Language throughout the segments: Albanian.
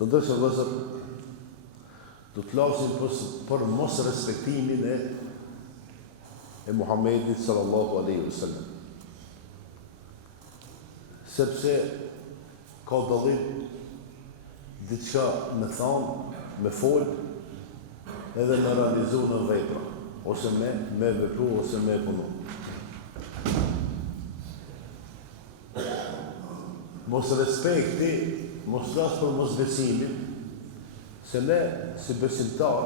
Të ndërshë vëllezër, do të flasim për mos respektimin e Muhamedit sallallahu alaihi wasallam. Sepse ka dallim diçka me thonë, me fol, edhe me realizu në vepra, ose me vepru, ose me punu. Mos respekti, mos flas për mos besimin, se ne, si besimtar,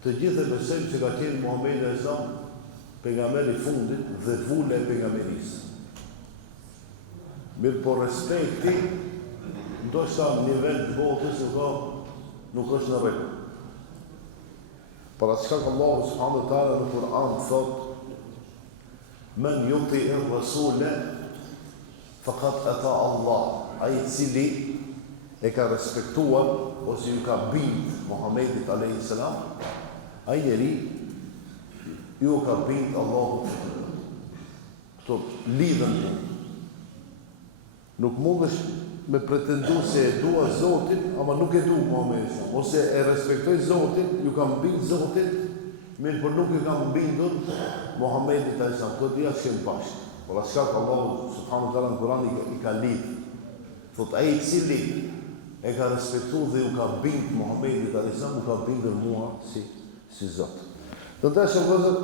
të gjithë e besojmë që ka qenë Muhamedi e Sa, pejgamberi i fundit dhe vule e pejgamberisë. Mirë po respekti, ndoshta në nivel të botës nuk është në rregull. Para çka Allahu subhanahu wa taala në Kur'an thot: "Men yuti ar-rasula faqad ata Allah", ai i cili e ka respektuar ose ju ka bind Muhamedit alayhis salam, ai njeri ju ka bind Allahut. Këto lidhen. Nuk mundesh me pretendu se e dua Zotin, ama nuk e du Muhamedit, ose e respektoj Zotin, ju kam bind Zotin, mirë për nuk ju kam bindur Muhamedit alayhis salam. Këto dia që bashkë. Por ashtu Allahu subhanahu wa taala në Kur'an i ka lidh. Thot ai i cili e ka respektuar dhe ju ka bind Muhamedit alayhis salam, u ka bindur mua si Zot. Do të thashë vëllezër,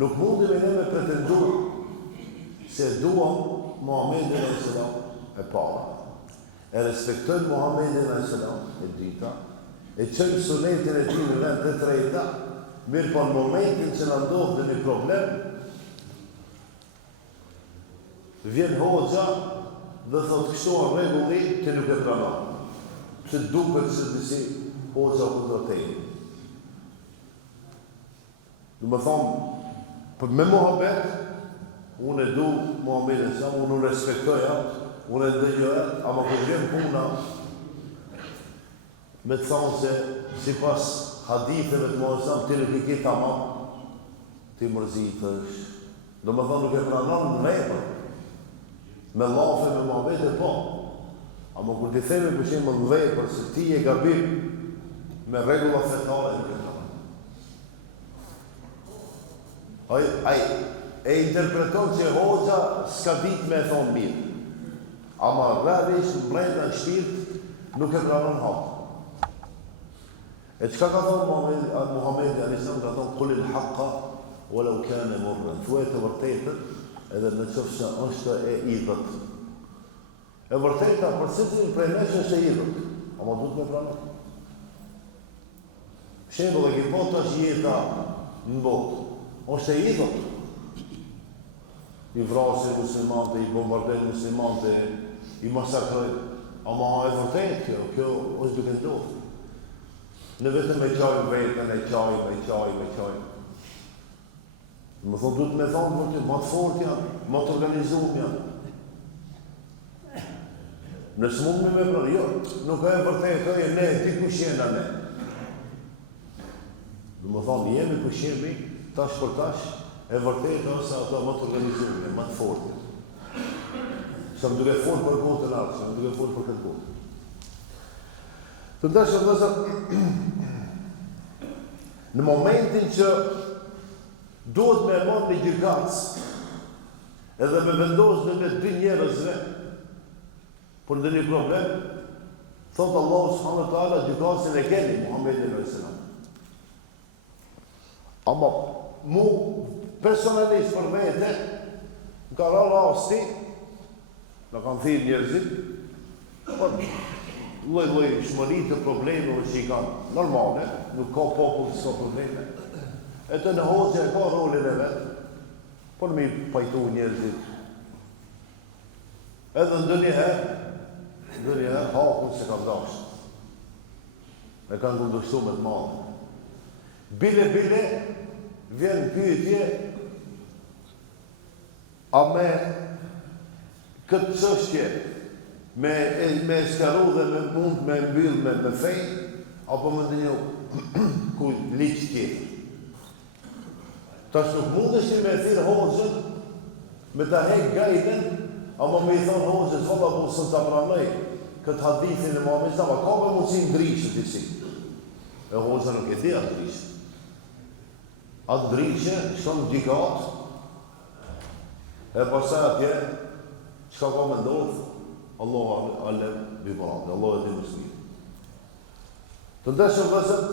nuk mundi me pretendu se duam Muhamedit alayhis salam e para. E respektojnë Muhamedit alayhis salam e dyta, e çojnë sunetin e tij në vend të treta, mirë po në momentin që na ndodh një problem, vjen hoxha dhe thot kështu në rregulli që nuk e pranon. Që duket se disi hoxha kundërtej. Do të thonë, për me muhabet, unë e du Muhamedit sa, unë respektoj atë, unë e dëgjoj atë, ama kur vjen puna me të thonë se sipas haditheve të Muhamedit ti nuk i ke tamam, ti mërzitesh. Do të thonë nuk e pranon në vepër. Me lafe, me muhabet e po. Ama kur ti themi për shembull në vepër se ti e gabim me rregulla fetare nuk e pranon. Ai e interpreton që hoxha s'ka ditë me thonë mirë. Ama realisht brenda në shpirt nuk e pranon hap. E çka ka thonë Muhamedi alayhis salam, ka thonë qul al-haqqa walau kana murran. Thuaj të vërtetën edhe në qoftë se është e idhët. E vërteta për secilin prej nesh është e idhët, ama duhet me pranon. Shembull e ke bota që jeta në botë, është e idhët. I vrasin muslimanët, i bombardojnë muslimanët, i masakrojnë. Ama e vërtetë kjo është duke ndodhur. Në vetëm me qajnë vetën, e qajnë. Më thonë, duhet me thonë, më të fort janë, më të organizuar janë. Nësë mund me pranë, jo, nuk e vërtetë, ne, ti kush jena ne. Dhe më thonë, jemi kush jemi, tash për tash, e vërtetë ose ato më të organizuar, më të fortë. Së më duke fort për kohë të lartë, së më duke fort për këtë kohë. Të ndashë vëllezër, në momentin që duhet me marrë një gjykac edhe me vendos në dy njerëzve për ndonjë problem, thot Allahu subhanahu wa taala gjykacin e keni Muhamedit alayhis salam. Ama mu personalisht për vete ka rasti, në kanë thirrë njerëzit, por lloj shmëri të problemeve që i kanë normale, nuk ka popull që ka probleme. E të në hoxha e ka rolin e vetë, por mi pajtu njerëzit. Edhe ndonjëherë hakun se ka dashur. E kanë kundërshtuar me të madhe. Bile vjen pyetje, a me këtë çështje me skaru dhe me mund me mbyll me fej, apo me ndonjë ku ligj tjetër. Tash nuk mundesh me thirr hoxhën me ta hek gajden Ama me I thonë hoxhës, valla po së të pranoj këtë hadithin e Muhamedit sa ka me mundësi ndrishë të si. E hoxha nuk e di atë ndrishë. Atë ndrishë, shkon në gjikatë, e pasaj atje, çka ka me ndodhë, Allahu alem bi murad, Allah e di më së miri. Të ndeshëm vëzët,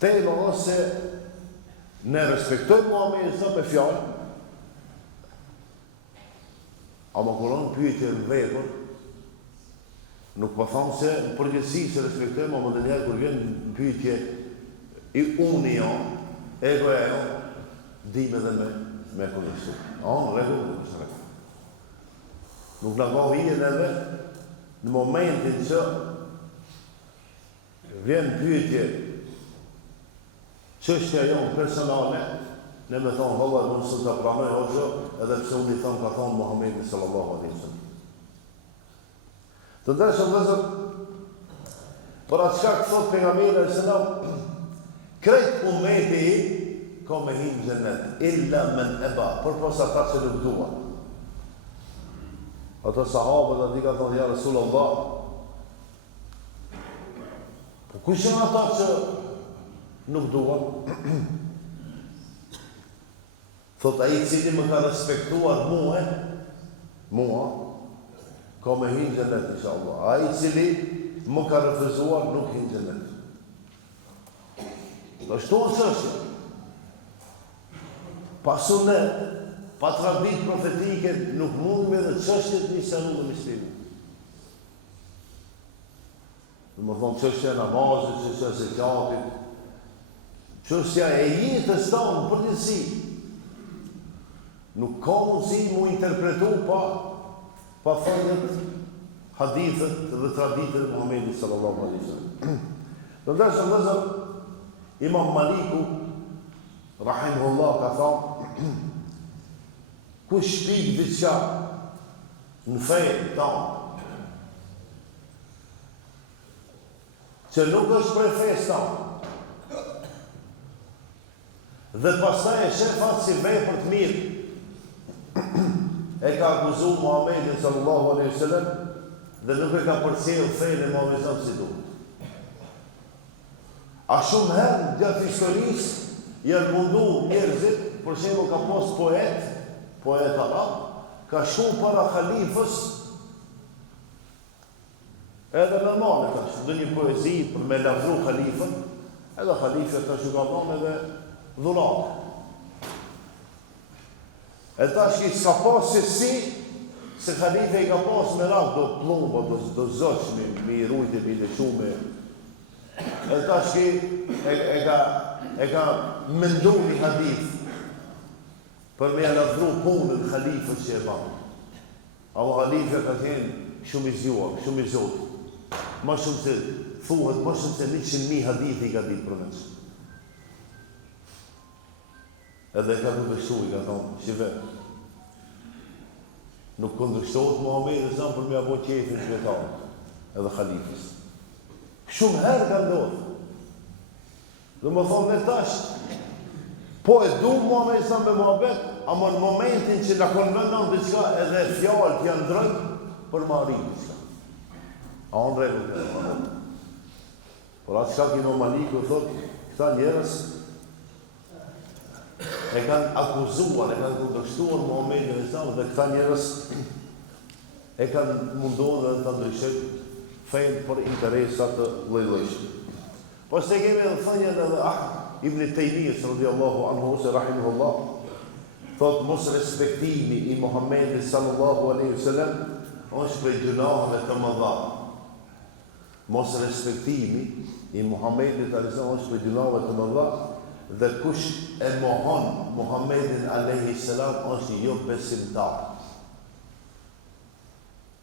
tema është se ne respektojmë Muhamedit sa me fjalë, ama kur on pyetje në vepër, nuk po thonë se në përgjithësi se respektojmë, ama dhe njerë kur vjen në pyetje I unë janë, egoja janë, dim edhe me kërësu. Në regullë dhe kërësë regullë. Nuk në ka hijen edhe në momentin që vjen pyetje çështja jonë personale, ne me thonë, valla, unë së të pranoj hoxha, edhe pse unë I thonë, ka thonë Muhamedi sallallahu alaihi wasallam. Të ndeshëm vëzër, për atë çka thot pejgamberi sallallahu krejt ummeti ka me hinë xhennet, illa men eba, përpos ata që nuk duan. Ata sahabët ati ka thonë, ja Rasulullah, po kush janë ata që nuk duan? Thot ai cili më ka respektuar mua, ka me hinë xhennet inshallah. Ai cili më ka refuzuar nuk hinë xhennet. Ashtu është çështja. Pasu ne, pa traditë profetike, nuk mundëm edhe çështjet një sanu dhe mislimi. Dhe më thonë çështja e namazit, çështja e zekatit, çështja e jetës tonë përgjithësi. Nuk ka mundësi mu interpretu pa thënjet, hadithet dhe traditët e Muhamedit sallallahu alaihi wasallam. Dhe ndërshëm vëzër, Imam Maliku, rahimahullah, ka thonë, kush shpik diçka në fejnë tanë, që nuk është prej fejës tanë, dhe pastaj e shefat si vepër të mirë, e ka akuzu Muhamedit sallallahu alaihi wasallam dhe nuk e ka përcjellë fejnë e Muhamedit si duhet. A shumë herë gjatë historisë janë mundu njerëzit, për shembull ka pas poet arab, ka shumë para khalifës, edhe normale ka shumë, dhe një poezi për me lavdru khalifën, edhe khalifët ka shumë ka thonë edhe dhuratë. E ta shki s'ka pas se khalife I ka pas me ravë do plumba, do zëshmi, me I rujti, me I lëshume. E ta shki e ka mendu një hadith për me lavdru punën khalifës që e banë. Avo khalife ka qenë shumë I zjuar, shumë I zotë. Ma shumë se thuhet, ma shumë se 100.000 hadithi I ka ditë për nësë. Edhe ka këndërshtu I ka thonë, shive, nuk këndërshtohet Muhamedi sa për me abo qefin qytetarët, edhe khalifis. Shumë herë ka ndodhë. Dhe më thonë ne tash, po e du Muhamedi sa me muhabet, ama në momentin që na konvenon diçka edhe fjalët janë drejt për marrë diçka. A unë rregull. Por atë çka Imam Maliku thotë, këta njerëz e kanë akuzuar, e kanë kundërshtuar Muhamedit dhe këta njerëz e kanë munduar dhe të ndryshojnë fejnë për interesat të lloj-llojshme. Po se kemi edhe thënien edhe Ibn Taymiyes radhiyallahu anhu se rahimahullah, thot mos respektimi I Muhamedit sallallahu alaihi wasallam është prej gjunaheve të mëdha. Mos respektimi I Muhamedit sallallahu alaihi wasallam është prej gjunaheve të mëdha. Dhe kush e mohon Muhammedin alayhi salam është jo besimtar.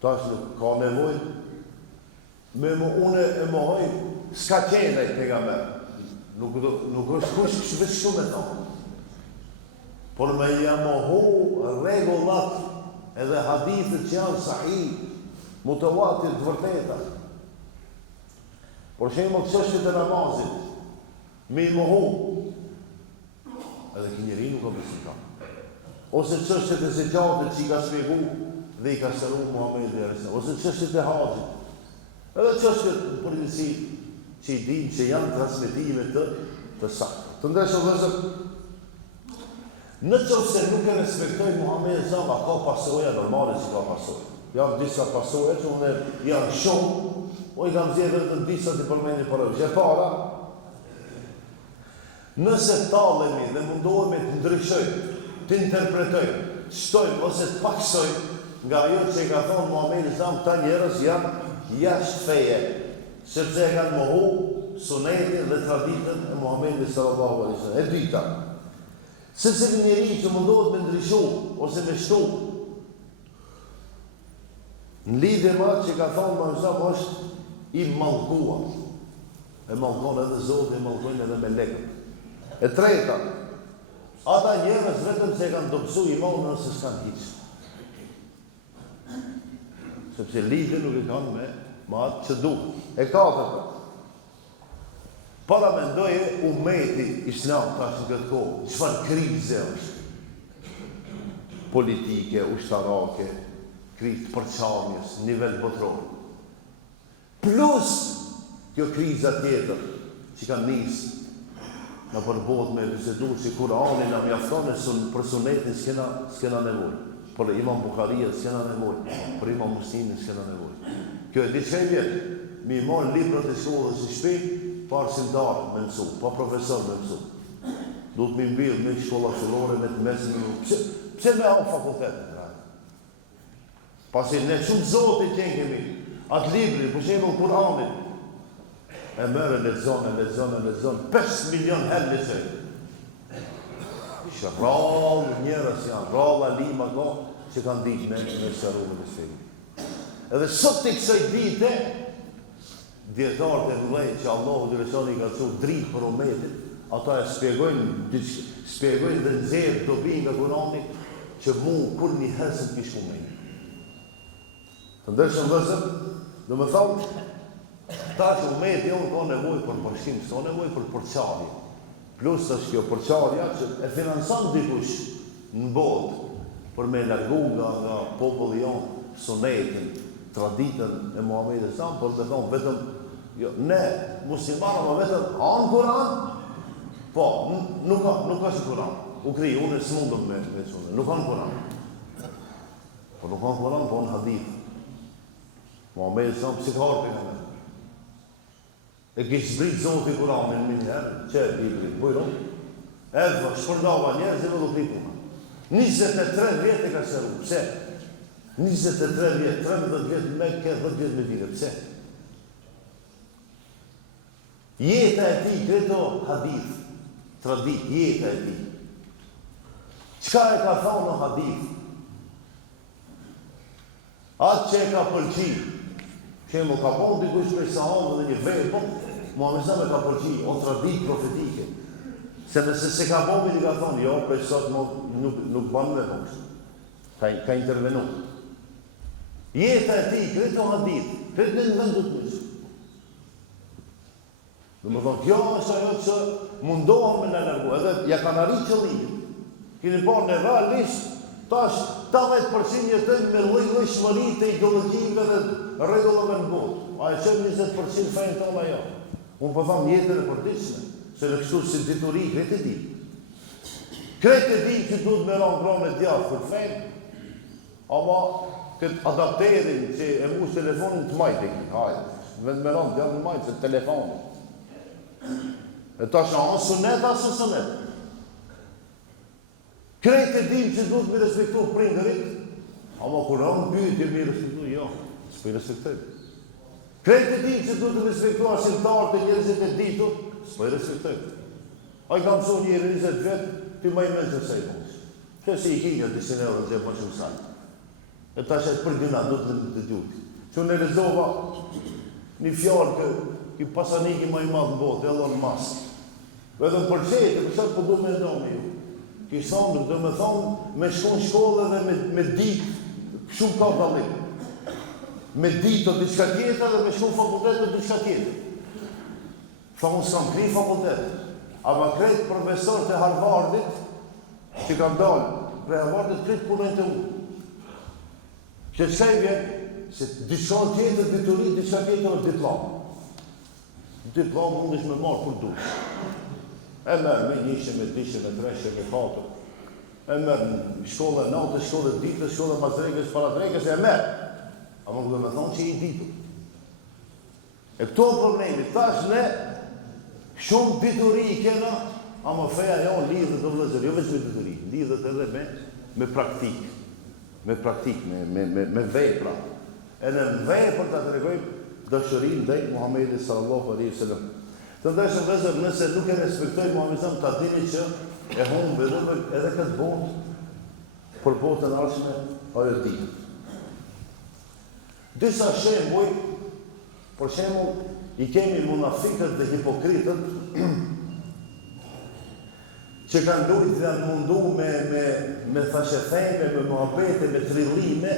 Tash nuk ka nevojë me unë e mohoj, s'ka qenë ai pejgamber. Nuk është kush vetë shumë e thonë. Por me ja mohu rregullat edhe hadithet që janë sahih, mutawatir të vërteta. Por shembull çështjet e namazit, me mohu edhe kë njeri nuk ka besimtar. Ose çështjet e zekatit që I ka shpjegu dhe dhe i ka shëru Muhamedi a.s. Ose çështjet e haxhit. Edhe çështjet në përgjithësi që i dinë që janë transmetime të sakta. Të ndeshëm vëllezër, në qoftë se nuk e respektoj Muhamedi a.s. ka pasoja normale që ka pasoja. Janë disa pasoja që unë janë shumë, o i kam zgjedhur vetëm disa të përmendin për e para. Nëse tallemi dhe mundohemi të ndryshojmë, të interpretojmë, të shtojmë ose të paksojmë nga ajo që i ka thonë Muhamedi a.s. këta njerëz janë jashtë feje, sepse e kanë mohu sunetin dhe traditën e Muhamedit sallallahu alaihi wasallam. E dyta, sepse një njeri që mundohet me ndryshu ose me shtu në lidhje me atë që ka thonë Muhamedi është i mallkuar. E mallkon edhe Zoti, e mallkojnë edhe melekët. E treta, ata njerëz vetëm se kanë dobësu imanin ose s'kan hiç. Sepse lidhje nuk e kanë me atë që duhet. E katërta, para mendoje umeti islam tash në këtë kohë, çfarë krize është? Politike, ushtarake, krizë përçarjes, nivel botror. Plus kjo kriza tjetër që ka nisë në përbot me vizitu që Kur'ani na mjafton për sunetin s'kena nevojë. Për Imam Bukharia s'kena nevojë, për Imam Muslimin s'kena nevojë. Kjo e diçka e vjetë, mi marë librat e shkollës i shtëpi, pa arsimtar me mësu, pa profesor me mësu. Duhet mi mbil me shkolla fillore, me të mesme, pse me hapë fakultetet? Pasi ne shumë zotit që kemi, atë libri, për shembull Kur'anit, e mërë lexon, 5 milion herë lexoj. Që rrallë njerës janë, rrallë alima ka, që kanë ditë me shërume dhe shpegë. Edhe sot të kësaj dite, djetarët e mëdhenj që Allahu Gjellëshani ka thënë dritë për umetin, ata e shpjegojnë dhe nxjerrë dobi nga Kurani që mu kur një herë se të kishë umetin. Të ndërshëm vëllezër, do më thonë, ta që umeti jonë ka nevojë për bashkim, s'ka nevojë për përçarje. Plus është kjo përçarja që e finanson dikush në botë për me largu nga populli jonë sunetin, traditën e Muhamedit sa, por dhe thonë vetëm jo, ne muslimanë ma vetëm anë Kur'an, po, nuk ka që Kur'an. U kri, unë s'mundëm me sunet, nuk ka në Kur'an. Po nuk ka në Kur'an, po në hadith. Muhamedit sa, pësi ka harë për nga me. E kishë zbritë Zoti Kur'anin një herë, që e libri, bujron, edhe shpërdava njerëzit dhe dhukri puna. 23 vjetë e ka shëru, pse? 23 vjetë, 13 vjetë me ke, 10 vjetë me dire, pse? Jeta e ti, kredo hadith, tradit, jeta e ti. Qka e ka thonë në hadith? Atë që e ka pëlqi, shembull ka bon dikush prej sahabëve dhe një vepër, Muhamedi me ka pëlqi, o tradit profetike. Se nëse se ka bon, i ka thonë, jo, prej sot nuk banë me kështë. Ka intervenu. Jeta e ti, kredo hadith, kredo në vendu të njështë. Dhe më thonë, kjo është ajo që mundohen me në nërgu, edhe ja kanë arrit qëllimin. Kini parë në realisht, tash 80% jetën me lloj shmëri të ideologjive dhe rregullave në botë. A e qëmë 20% fejnë tonë ajo. Unë po thamë jetën e përditshme, se në kështu si dituri, kretë e di. Kretë e di që duhet me ranë gronë e djathë për fejnë, ama këtë adapterin që e mush telefonin të majtë e ki, hajtë, me ranë djathë në majtë, se telefonin. E tash anë sunet, asë sunet. Kretë e dim që duhet me respektu prindërit, ama kur anë pyetje me respektu, jo, s'po i respektoj. Kretë e dim që duhet me respektu arsimtarët e njerëzit e ditur, s'po i respektoj. A i kam mësu njëri 20 vetë, ty ma i menë që se i mos. Që si i kinja të sinelë dhe më shumë sajtë. E ta shetë për gjuna, do të në të gjuti. Që në rezova një fjallë ki pasaniki ma i madhë në botë, edhe në masë. Edhe në përqetë, për qatë po du me ndonë ju. Kishë thonë, dhe me thonë, me shku në shkollë dhe me ditë, shumë ka dalim. Me ditë të diçka tjetër dhe me shku në fakultet të diçka tjetër. Thonë, s'kam kri fakultet. Ama kretë profesor të Harvardit, që kam dalë, pre Harvardit kretë punën të unë. Që çka i vjen? Se diçka tjetër dituri, diçka tjetër diplom. Diplom mundesh me marrë kur dush. E merr me 1, me 2, me 3, me 4. E merr në shkolla natë, shkolla ditë, shkolla pas drekës, para drekës e merr. Ama do të thonë që i ditur. E këto problemi, tash ne shumë dituri i kena, ama feja jonë lidhet do vëllezër, jo vetëm me dituri, lidhet edhe me praktikë. Me praktikë, me vepra. Edhe në vepër ta tregojmë dashurinë ndaj Muhamedit sallallahu alaihi wasallam. Të ndajshëm vëllezër, nëse nuk e respektoj Muhamedit, ta dini që e humbe edhe këtë botë, për botën ardhshme ajo ditë. Disa shembuj, për shembull, i kemi munafikët dhe hipokritët që kanë lujtë dhe janë mundu me thashetheme, me muhabete, me trillime,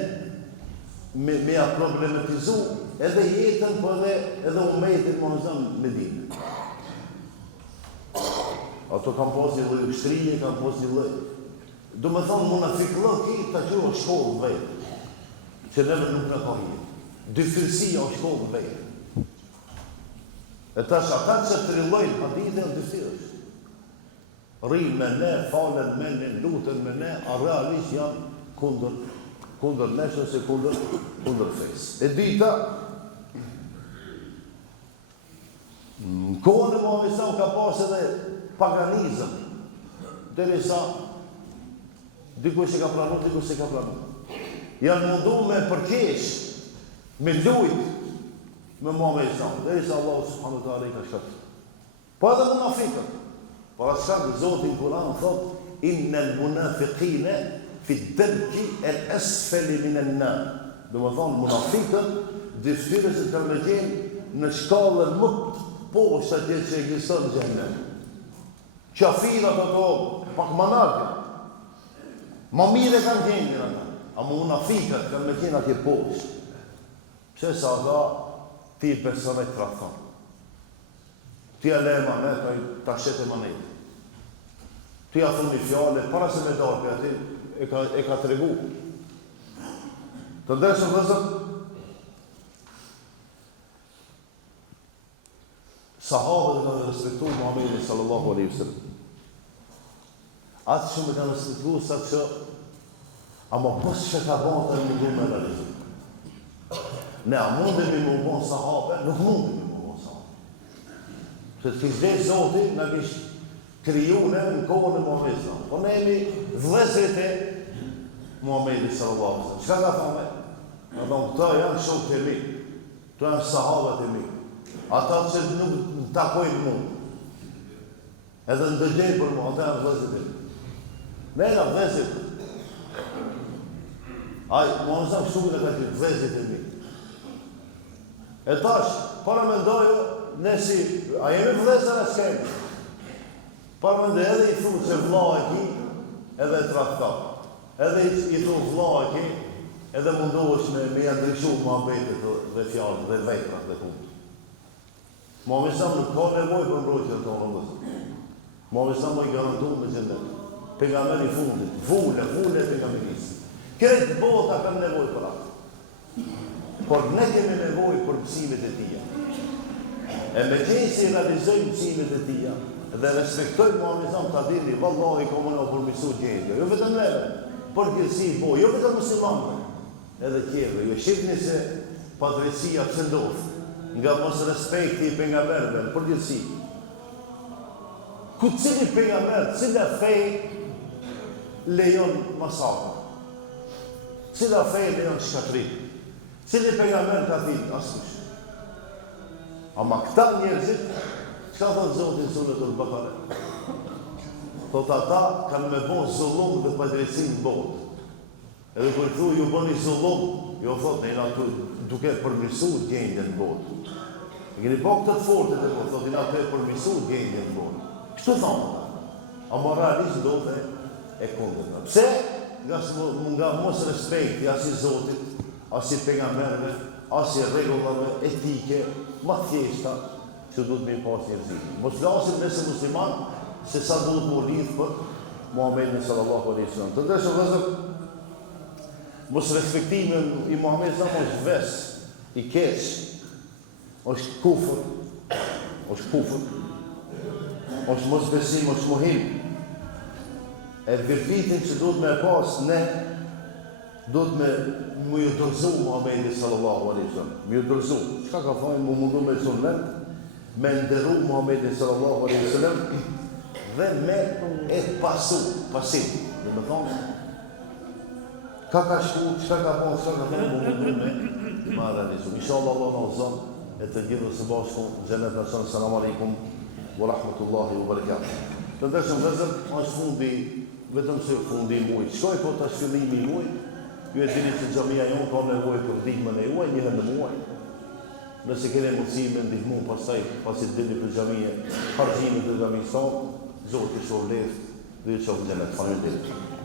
me a problematizu edhe jetën, për edhe umetin me dinë. Ato kanë pas një lloj ushtrije, kanë pas një lloj. Do me thonë munafiklëki ta qërë shkollë vetë, që neve nuk në ka jetë. Dyfirësia o shkollë vetë. E tash ata që trillojnë hadithe o dyfirës. Rrinë me ne, falen me ne, lutën me ne, a realisht janë kundër neshë ose kundër fesë. E dita, në kohën e Muhamedit ka pas edhe paganizëm, derisa dikush e ka pranuar, dikush e ka pranuar. Janë mundu me përkesh, me lujt me Muhamedit, derisa Allahu subhanahu wa taala i ka shkatër. Po edhe munafikët, para shkak Zoti në Kur'an thot: "Innal munafiqina fi ad-darki al-asfali min an-nar." Do të thonë munafikët, dëshirës të kanë në shkallën më poshtë atje që ekziston në xhenem. Qafirat ato pak manake. Ma mire kanë gjendjen ata, a munafikët kanë me qenë atje poshtë. Pse sa ata ti besove të rathon. Ti a le manet, ta shete manet. Ti a thënë një fjale, para se me dalë për ati, e ka të regu. Të ndeshëm vëzëm, sahabët e kanë respektu Muhamedit sallallahu alaihi wasallam. Atë shumë e kanë respektu sa që ama pos që ka bënë të mundu me realizu. Ne a mundemi më bënë sahabe, nuk mundemi më bënë sahabe. Se të kishtë dhe Zotin, në kishtë kriju në kohën e Muhamedit. Po ne jemi vëllezërit e Muhamedit sallallahu alaihi wasallam. Çka ka thonë? Ka thonë, këta janë shokët e mi, këta janë sahabët e mi. Ata që nuk takojnë mu, edhe ndëgjejnë për mu, ata janë vëllezërit e mi. Ne nga vëllezërit. Muhamedit sa shumë në ka qenë vëllezërit e mi. E tash, para me ndojë, ne si, a jemi vëllezër e s'kemi? Para me ndojë edhe i thunë që vlla e ki, edhe e traktat. Edhe i thunë vlla e ki, edhe mundohesh me janë ndryshu muhabetet dhe fjallët dhe veprat dhe punë. Muhamedit sa nuk ka nevojë për mbrojtjen tonë vëllezër. Muhamedit sa më i garantuar me xhenet. Pejgamberi i fundit, vule pejgamberisë. Këtë bota kanë nevojë për atë. Por ne kemi nevojë për mësimet e tija. E me qenë si realizojmë mësimet e tija dhe respektojmë Muhamedit ta dini, vallahi komuno për mësu gjendje. Jo vetëm neve, por gjithësi po, jo vetëm muslimanëve, edhe tjerëve. Jo shihni se padrejësia pse ndodh, nga mos respekti i pejgamberëve, por gjithësi. Ku cili pejgamber, cila fe lejon masakër? Cila fe lejon shkatrim? Cili pejgamber ka thënë askush? Ama këta njerëzit, çka thot Zoti në Suretul Bakara? Thot ata kanë me bon zullum dhe padrejtësi në botë. Edhe kur thu ju bëni zullum, jo thot ne ato duke përmirësuar gjendjen në botë. E keni pa këtë fortet e botë, thotin ato e përmirësuar gjendjen në botë. Kështu thonë. Ama realisht ndodhe e kundërta. Pse? Nga mos respekti as i Zotit, as i pejgamberëve, as i rregullave etike, ma thjeshta që duhet me i pas njerëzit. Mos flasim nëse musliman se sa duhet më lidh për Muhamedit sallallahu alaihi wasallam. Të ndeshëm vëllezër, Mos respektimin I Muhamedit sallallahu është ves, I keq, është kufër, është mos besim, është mohim. E virtytin që duhet me pas ne, duhet me ju dorëzu Muhamedit sallallahu alaihi wasallam. Me ju dorëzu. Çka ka thënë mu mundu me sunnet, me nderu Muhamedit sallallahu alaihi wasallam dhe me e pasim. Do të thonë ka shku, çka ka thënë, mu mundu me realizu. Inshallah Allah na uzon e të gjithë së bashku xhenet na son. Selam aleikum wa rahmatullahi wa barakatuh. Të ndërshëm vëllezër, është fundi, vetëm se fundi I muajit. Shkoj po tash fillimi I muajit. Ju e dini se xhamia jonë ka nevojë për ndihmën e juaj një herë në muaj. Nëse keni mundësi me ndihmu pastaj pasi dini për xhamia, harxhimin e xhamisë, Zoti ju shpëlbeft dhe ju shoh xhenet. Faleminderit.